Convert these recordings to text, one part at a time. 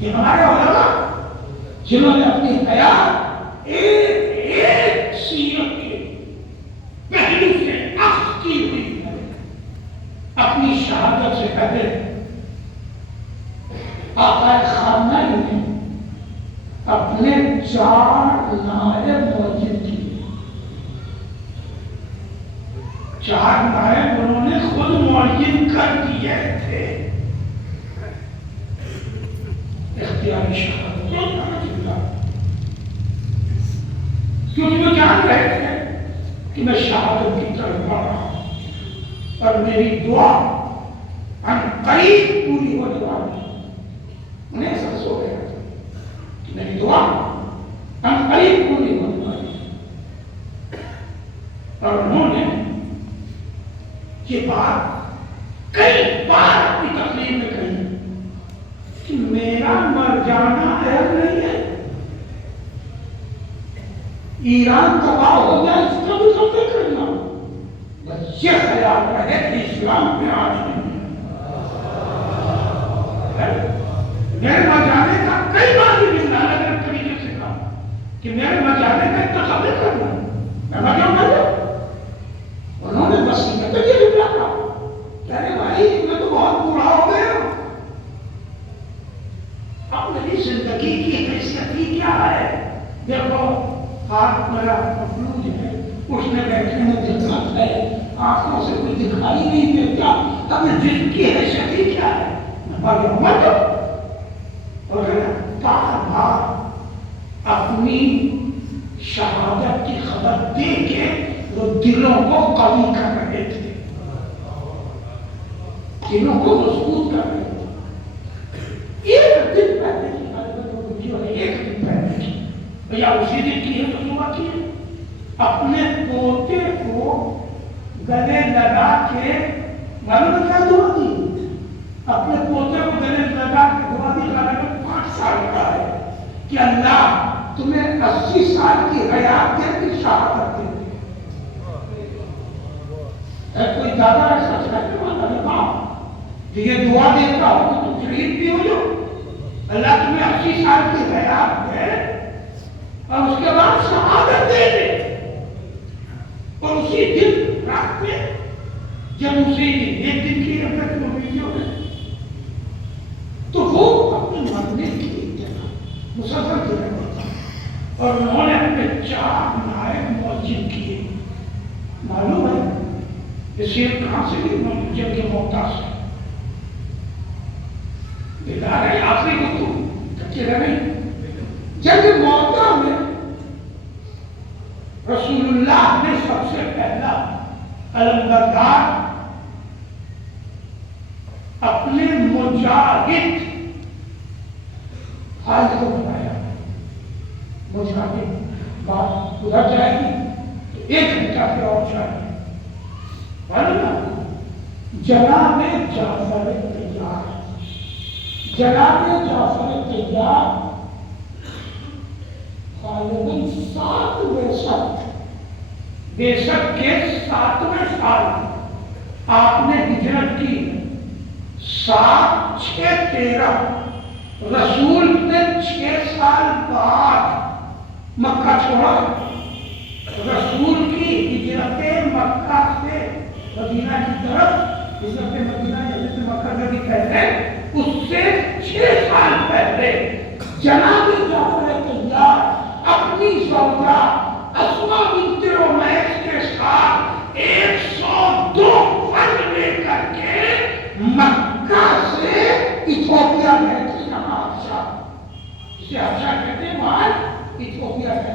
یہ ہمارے علماء جنہوں نے اپنی حیات ایک سیرت کے پہلو سے اخذ کی ہوئی ہے، اپنی شہادت سے پہلے آقا خامنہ نے اپنے 4 نائب معین کیے، 4 نائب انہوں نے خود معین کر دیے تھے، اختیاری شہادت، کیونکہ وہ جان رہے تھے کہ میں شہادت کی طرف بڑھ رہا ہوں اور میری دعا عن قریب پوری ہونے والی ہے۔ انہیں احساس ہو گیا کہ میری دعا عن قریب پوری ہونے والی ہے، اور انہوں نے یہ بات کئی بار اپنی تقریر میں کہی کہ میرا مر جانا عیب نہیں ہے، ایران تباہ ہو جائے اس کا بھی قبول کرنا، بس یہ خیال رہے کہ اسلام میں آج نہیں ہے۔ میرے مر جانے کا کئی بار بھی بزنانا نے طریقے سے کہا کہ میرے مر جانے کا اتنا قبول کرنا، میں مر جاؤں گا۔ انہوں نے وصیت یہ جملہ کہا کہ ارے بھائی میں تو بہت بوڑھا ہو گیا، اب میری زندگی کی حیثیت ہی کیا ہے؟ دیکھو ہاتھ میرا مفلوج ہے، اٹھنے بیٹھنے میں دقت ہے، آنکھوں سے کوئی دکھائی نہیں دیتا، اب جسم کی حیثیت ہی کیا ہے؟ میں مر جاؤں گا۔ اور بار بار اپنی شہادت کی خبر دے کے وہ دلوں کو قوی کر رہے تھے، دلوں کو مضبوط کر رہے تھے۔ ایک دن پہلے کی غلبت نے ایک دن پہلے کی یا اسی دن کی ہے تو صبح کی ہے، اپنے پوتے کو گلے لگا کے معلوم کیا دعا دی؟ اپنے پوتے کو گلے لگا کے دعا دی، 5 سال کا ہے کہ اللہ تمہیں 80 سال کی حیات دے کی شہادت دے۔ کوئی دادا ایسا کہنے والا ہے کہ یہ دعا دیتا ہو تو تم شہید بھی ہو جاؤ، اللہ تمہیں 80 سال کی حیات دے اور اس کے بعد شہادت دے دے۔ اور اسی دن رات میں جب اسی ایک دن کی رفت کو ویڈیو ہے تو وہ اپنے مرنے کی ابتدا مسلسل کی رہا تھا، اور انہوں نے اپنے 4 نائب معین کیے۔ معلوم ہے یہ شیر کہاں سے بھی جنگ کے موتا سے بیدار ہے، آخری کو تو کچے رہے جنگ موتا میں رسول اللہ نے سب سے پہلا علمبردار اپنے مجاہد حال کو بنایا۔ مجاہد بات ادھر جائے گی تو 1 گھنٹہ پہ اور چاہیے۔ جناب جعفر طیار، جناب جعفر طیار غالباً 7ویں سال بیشک کے 7ویں سال آپ نے ہجرت کی، 7 6 13 رسول نے 6 سال بعد مکہ چھوڑا۔ رسول کی ہجرت مکہ سے مدینہ کی طرف، ہجرت مدینہ یا ہجرت مکہ جو بھی کہتے ہیں، اس سے 6 سال پہلے جناب جعفر طیار اپنی زوجہ اسما بنت عمیس کے ساتھ 102 فرد لے کر کے مکہ سے ایتھوپیا گئے تھے۔ یہاں حبشہ، اسے حبشہ کہتے ہیں، وہاں ایتھوپیا گئے تھے،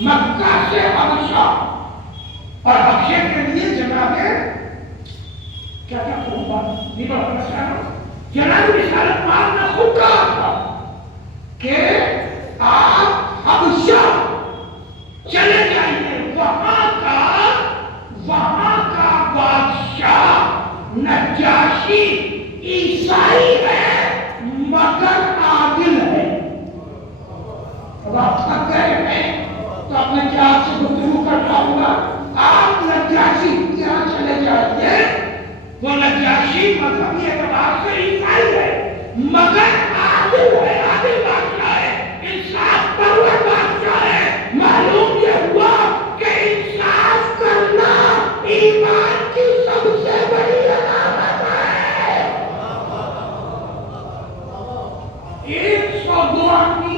مکہ سے حبشہ۔ اور حبشے کے لیے جناب کیا کیا قربان نہیں بڑھنا چاہتا، جناب رسالت مار نے خود کہا تھا کہ آپ حبشہ چلے جائیے، وہاں کا بادشاہ نجاشی عیسائی ہے مگر عادل ہے۔ اب آپ تھک گئے ہیں تو اپنے کیا آپ سے گفتگو کرنا ہوگا، آپ نجاشی کے یہاں چلے جائیے، وہ نجاشی مذہبی اعتبار سے عیسائی ہے مگر عادل اور 2 آدمی،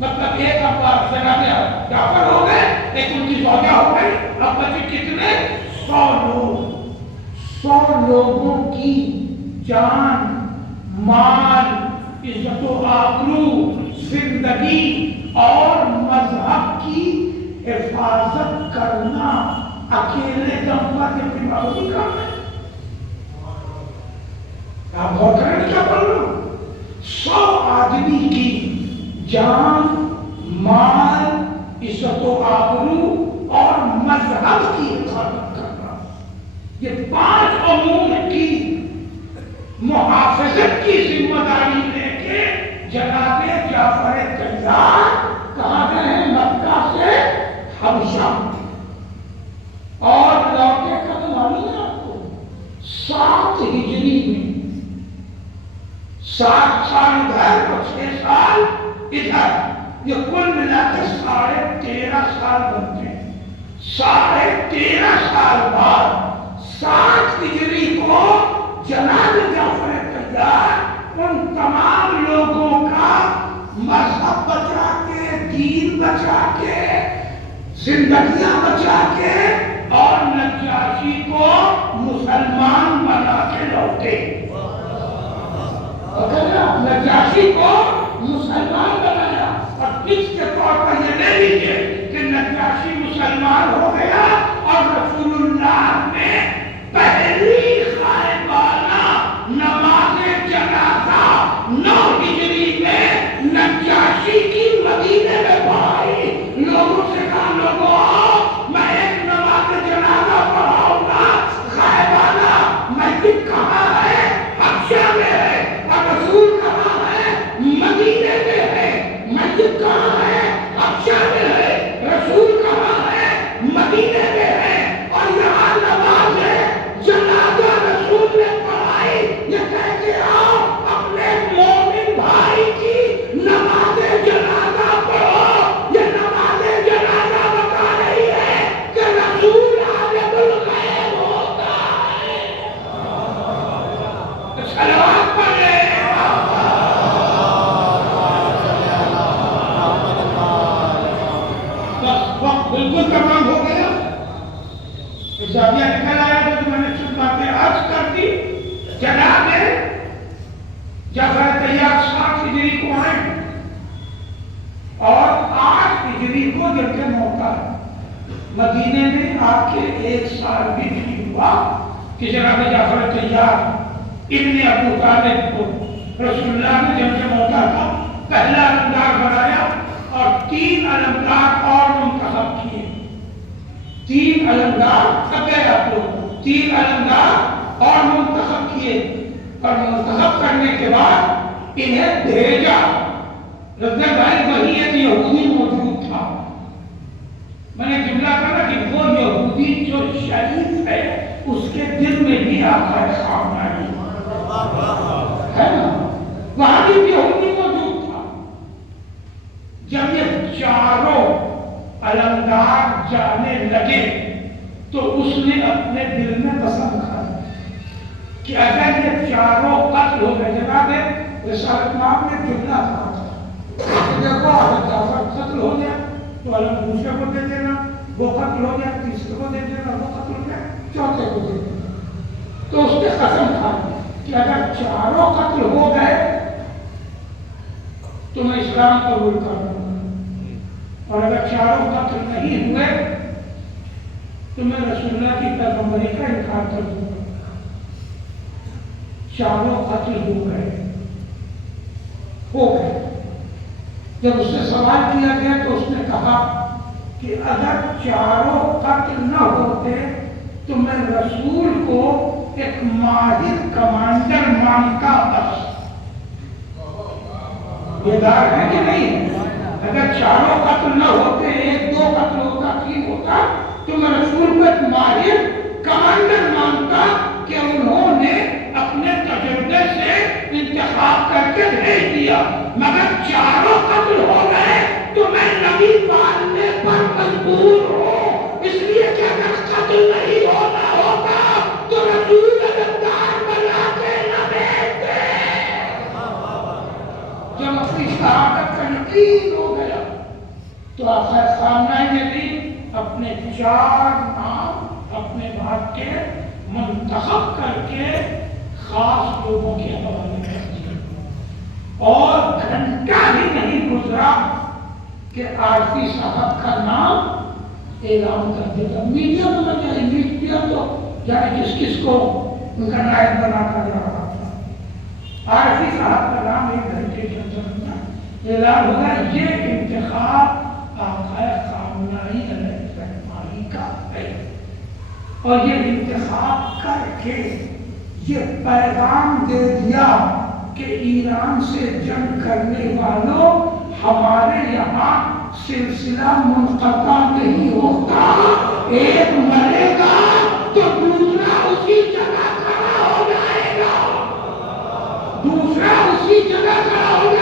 مطلب ایک عباس جناب جعفر ہو گئے، ایک ان کی زوجہ ہو گئی، اب بچے کتنے؟ 100 لوگ۔ 100 لوگوں کی جان، مال، عزت و آبرو، زندگی اور مذہب کی حفاظت کرنا اکیلے دم پر یہ کوئی معمولی کام ہے؟ آپ غور کریں کیا بول رہا ہوں؟ 100 آدمی کی جان، مال، عزت و آبرو اور مذہب کی حفاظت کرنا، یہ 5 امور کی محافظت کی ذمہ داری لے کے جناب جعفر طیار کہاں گئے ہیں؟ مکہ سے حبشہ، اور لوٹے کب معلوم ہے آپ کو؟ 7 ہجری میں۔ 7 سال ادھر اور 6 سال ادھر، یہ کل ملا کے 13.5 سال بنتے ہیں۔ 13.5 سال بعد 7 ہجری کو جناب جعفر طیار ان تمام لوگوں کا مذہب بچا کے، دین بچا کے، زندگیاں بچا کے اور نجاشی کو مسلمان بنا کے لوٹے۔ نجاشی کو مسلمان بنایا، اور کس کے طور پر یہ لے لیجیے کہ نجاشی مسلمان ہو گیا اور رسول اللہ نے پہلی غائبانہ نماز جنازہ 9 ہجری میں نجاشی کی مدینے میں پڑھائی۔ لوگوں سے کہا، لوگوں میں ایک نماز جنازہ پڑھاؤں گا غائبانہ، مسجد کہاں ہے؟ حبشہ میں ہے، اور رسول کہاں ہے؟ مدینے میں ہے۔ مسجد کہاں ہے؟ حبشہ میں ہے، رسول کہاں ہے؟ مدینے میں ہے، اور یہاں نماز ہے جنازہ رسول نے پڑھائی۔ یہ کہہ کے آؤ اپنے مومن بھائی کی نماز جنازہ پڑھو۔ یہ نماز جنازہ بتا رہی ہے کہ رسول عالم الغیب ہوتا ہے۔ صلوات پڑھیں۔ بس وقت بالکل تمام ہو گیا، زاویہ نکل آیا تھا تو میں نے چند باتیں عرض کر دی۔ جناب جعفر طیار 7 ہجری کو آئے اور 8 ہجری کو جب کہ موتا ہے، مدینے میں آ کے 1 سال بھی نہیں ہوا کہ جناب جعفر طیار ابن ابو طالب کو رسول اللہ نے جب کہ موتا تھا پہلا علمدار بنایا، اور 3 علمدار اور منتخب کیے۔ 3 علمدار سب گئے آپ لوگ، 3 علمدار اور منتخب کیے، اور منتخب کرنے کے بعد انہیں بھیجا۔ رضا بھائی وہی ایک یہودی موجود تھا، میں نے جملہ کہا کہ وہ یہودی جو شریف ہے اس کے دل میں بھی آقا خامنہی ہے نا، وہاں بھی یہودی موجود تھا۔ جب یہ چاروں علمدار جانے لگے تو اس نے اپنے دل میں پسند کھا کہ اگر یہ چاروں قتل ہو گئے، جناب رسالت مآب نے جملہ کہا تھا کہ دیکھو حضرت جعفر قتل ہو گیا تو علم دوسرے کو دے دینا، وہ قتل ہو گیا تیسرے کو دے دینا، وہ قتل ہو گیا چوتھے کو دے دینا۔ تو اس نے قسم کھا کہ اگر چاروں قتل ہو گئے تو میں اسلام قبول کر لوں گا، اور اگر چاروں قتل نہیں ہوئے تو میں رسول اللہ کی پیغمبری کا انکار کر دوں گا۔ چاروں قتل ہو گئے۔ جب اس سے سوال کیا گیا تو اس نے کہا کہ اگر چاروں قتل نہ ہوتے تو میں رسول کو ایک ماہر کمانڈر مانگتا بس۔ بیدار ہے کہ نہیں؟ اگر چاروں قتل نہ ہوتے، 1-2 قتل ہوتا، 3 ہوتا، تو میں رسول کو ایک ماہر کمانڈر مانگتا کہ انہوں نے اپنے تجربے سے انتخاب کر کے بھیج دیا، مگر چاروں قتل ہو گئے تو میں نبی ماننے پر مجبور ہوں، اس لیے کہ اگر قتل نہیں ہونا ہوتا تو رسول علمدار بنا کے نہ بھیجتے۔ جب کی شہادت کا یقین ہو گیا تو آخر خامنہ یزید اپنے 4 نام اپنے بھاگ کے منتخب کر کے خاص لوگوں کے حوالے کر دیا اور گھنٹہ بھی نہیں گزرا کہ عارفی صاحب کا نام اعلان کر دیتا. میڈیا تو نہ جائے, میڈیا تو جانے کس کو ان کا نائب بنا کر رہا تھا. عارفی صاحب کا نام 1 گھنٹے کے اندر اعلان ہوگا. یہ انتخاب آقا خامنہ علیہ السلام کا ہے اور یہ انتخاب کر کے یہ پیغام دے دیا کہ ایران سے جنگ کرنے والوں ہمارے یہاں سلسلہ منقطع نہیں ہوتا. ایک مرے گا تو دوسرا اسی جگہ کھڑا ہو جائے گا, دوسرا اسی جگہ کھڑا ہو